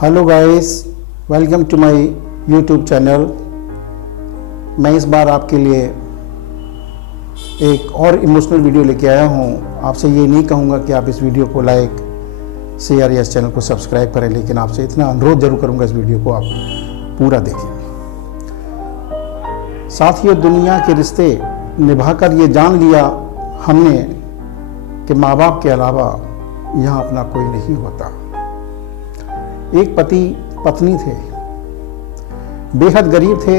Hello guys, welcome to my YouTube channel. मैं इस बार आपके लिए एक और इमोशनल वीडियो लेके आया हूँ। आपसे ये नहीं कहूँगा कि आप इस वीडियो को लाइक शेयर या इस चैनल को सब्सक्राइब करें, लेकिन आपसे इतना अनुरोध जरूर करूँगा, इस वीडियो को आप पूरा देखें। साथियों, दुनिया के रिश्ते निभाकर ये जान लिया हमने कि माँ बाप के अलावा यहाँ अपना कोई नहीं होता। एक पति पत्नी थे, बेहद गरीब थे।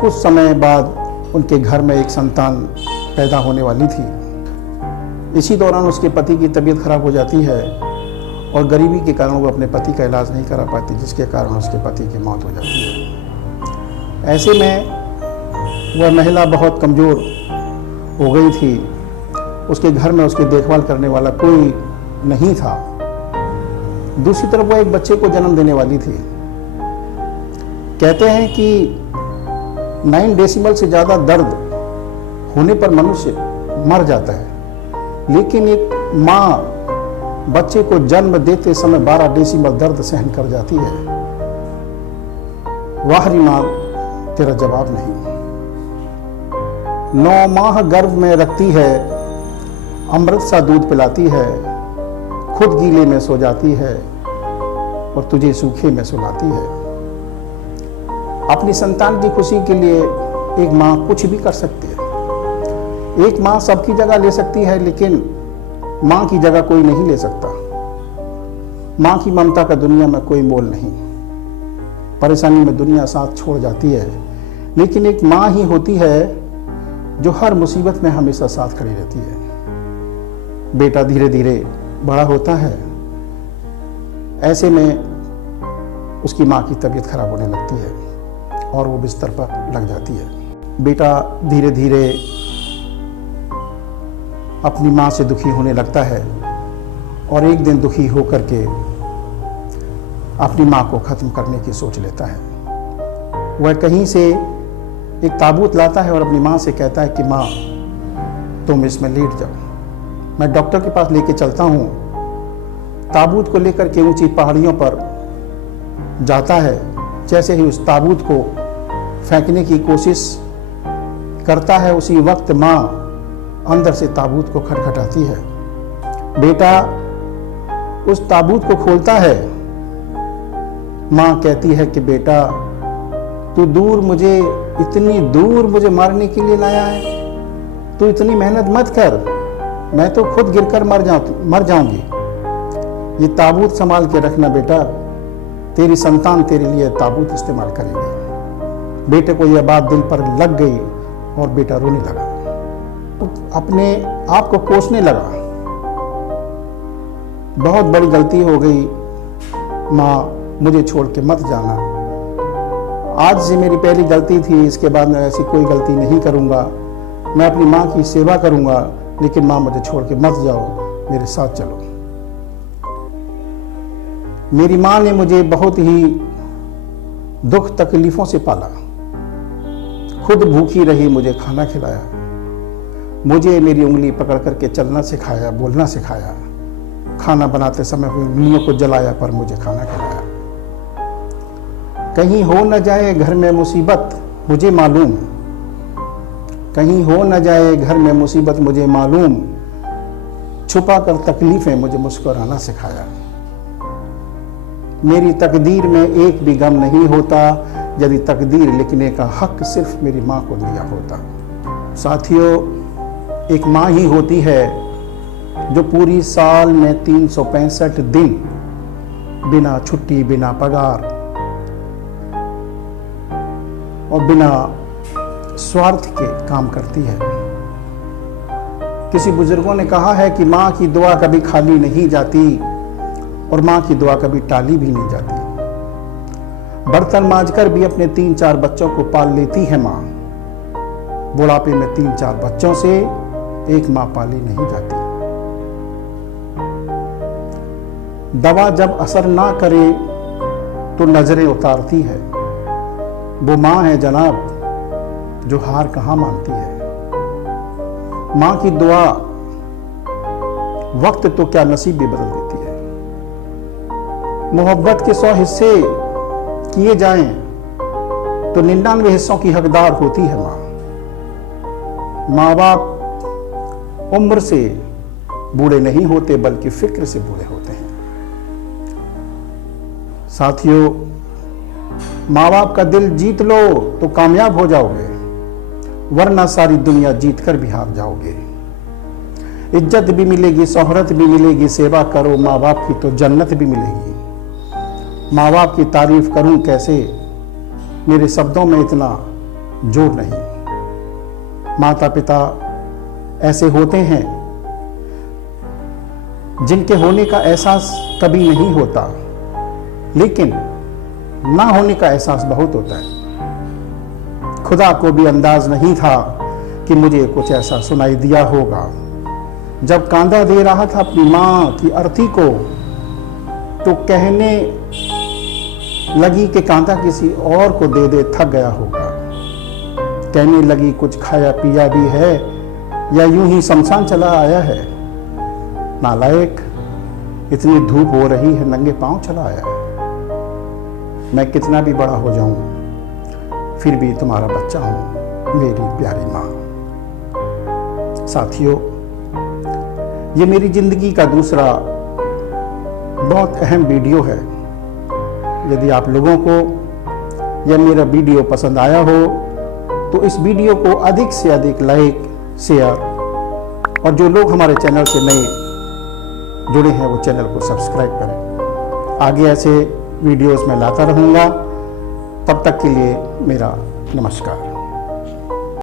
कुछ समय बाद उनके घर में एक संतान पैदा होने वाली थी। इसी दौरान उसके पति की तबीयत खराब हो जाती है और गरीबी के कारण वो अपने पति का इलाज नहीं करा पाती, जिसके कारण उसके पति की मौत हो जाती है। ऐसे में वह महिला बहुत कमज़ोर हो गई थी। उसके घर में उसकी देखभाल करने वाला कोई नहीं था। दूसरी तरफ वो एक बच्चे को जन्म देने वाली थी। कहते हैं कि 9 डेसिबल से ज़्यादा दर्द होने पर मनुष्य मर जाता है, लेकिन एक माँ बच्चे को जन्म देते समय 12 डेसिबल दर्द सहन कर जाती है। वाह रे माँ, तेरा जवाब नहीं। 9 माह गर्भ में रखती है, अमृत सा दूध पिलाती है, खुद गीले में सो जाती है और तुझे सूखे में सुलाती है। अपनी संतान की खुशी के लिए एक माँ कुछ भी कर सकती है। एक माँ सबकी जगह ले सकती है, लेकिन माँ की जगह कोई नहीं ले सकता। माँ की ममता का दुनिया में कोई मोल नहीं। परेशानी में दुनिया साथ छोड़ जाती है, लेकिन एक माँ ही होती है जो हर मुसीबत में हमेशा साथ खड़ी रहती है। बेटा धीरे धीरे बड़ा होता है। ऐसे में उसकी माँ की तबीयत खराब होने लगती है और वो बिस्तर पर लग जाती है। बेटा धीरे धीरे अपनी माँ से दुखी होने लगता है और एक दिन दुखी होकर के अपनी माँ को खत्म करने की सोच लेता है। वह कहीं से एक ताबूत लाता है और अपनी माँ से कहता है कि माँ, तुम इसमें लेट जाओ, मैं डॉक्टर के पास लेके चलता हूँ। ताबूत को लेकर के ऊंची पहाड़ियों पर जाता है। जैसे ही उस ताबूत को फेंकने की कोशिश करता है, उसी वक्त माँ अंदर से ताबूत को खटखटाती है। बेटा उस ताबूत को खोलता है। माँ कहती है कि बेटा, तू इतनी दूर मुझे मारने के लिए लाया है। तू इतनी मेहनत मत कर, मैं तो खुद गिरकर मर जाऊंगी। ये ताबूत संभाल के रखना बेटा, तेरी संतान तेरे लिए ताबूत इस्तेमाल करेगी। बेटे को यह बात दिल पर लग गई और बेटा रोने लगा, अपने आप को कोसने लगा। बहुत बड़ी गलती हो गई माँ, मुझे छोड़ के मत जाना। आज से मेरी पहली गलती थी, इसके बाद मैं ऐसी कोई गलती नहीं करूँगा। मैं अपनी माँ की सेवा करूँगा, लेकिन माँ मुझे छोड़ के मत जाओ, मेरे साथ चलो। मेरी माँ ने मुझे बहुत ही दुख तकलीफों से पाला। खुद भूखी रही, मुझे खाना खिलाया। मुझे मेरी उंगली पकड़ करके चलना सिखाया, बोलना सिखाया। खाना बनाते समय उंगलियों को जलाया, पर मुझे खाना खिलाया। कहीं हो न जाए घर में मुसीबत मुझे मालूम, कहीं हो न जाए घर में मुसीबत मुझे मालूम। छुपा कर तकलीफें मुझे मुस्कुराना सिखाया। मेरी तकदीर में एक भी गम नहीं होता, यदि तकदीर लिखने का हक सिर्फ मेरी माँ को दिया होता। साथियों, एक माँ ही होती है जो पूरी साल में 365 दिन बिना छुट्टी, बिना पगार और बिना स्वार्थ के काम करती है। किसी बुजुर्गों ने कहा है कि माँ की दुआ कभी खाली नहीं जाती और माँ की दुआ कभी टाली भी नहीं जाती। बर्तन मांजकर भी अपने 3-4 बच्चों को पाल लेती है माँ। बुढ़ापे में 3-4 बच्चों से एक माँ पाली नहीं जाती। दवा जब असर ना करे तो नजरें उतारती है। वो माँ है जनाब जो हार कहाँ मानती है। माँ की दुआ वक्त तो क्या नसीब भी बदल देती है। मोहब्बत के 100 हिस्से किए जाएं तो 99 हिस्सों की हकदार होती है माँ। माँ बाप उम्र से बूढ़े नहीं होते बल्कि फिक्र से बूढ़े होते हैं। साथियों, माँ बाप का दिल जीत लो तो कामयाब हो जाओगे, वरना सारी दुनिया जीत कर भी हार जाओगे। इज्जत भी मिलेगी, शोहरत भी मिलेगी, सेवा करो माँ बाप की तो जन्नत भी मिलेगी। माँ बाप की तारीफ करूं कैसे, मेरे शब्दों में इतना जोर नहीं। माता पिता ऐसे होते हैं जिनके होने का एहसास कभी नहीं होता, लेकिन ना होने का एहसास बहुत होता है। खुदा को भी अंदाज नहीं था कि मुझे कुछ ऐसा सुनाई दिया होगा। जब कांधा दे रहा था अपनी माँ की अर्थी को, तो कहने लगी कि कांधा किसी और को दे दे, थक गया होगा। कहने लगी कुछ खाया पिया भी है या यूं ही शमशान चला आया है। नालायक, इतनी धूप हो रही है, नंगे पांव चला आया है। मैं कितना भी बड़ा हो जाऊं फिर भी तुम्हारा बच्चा हूं, मेरी प्यारी माँ। साथियों, ये मेरी जिंदगी का दूसरा बहुत अहम वीडियो है। यदि आप लोगों को यह मेरा वीडियो पसंद आया हो तो इस वीडियो को अधिक से अधिक लाइक, शेयर, और जो लोग हमारे चैनल से नए जुड़े हैं वो चैनल को सब्सक्राइब करें। आगे ऐसे वीडियोस मैं लाता रहूँगा। तब तक के लिए मेरा नमस्कार।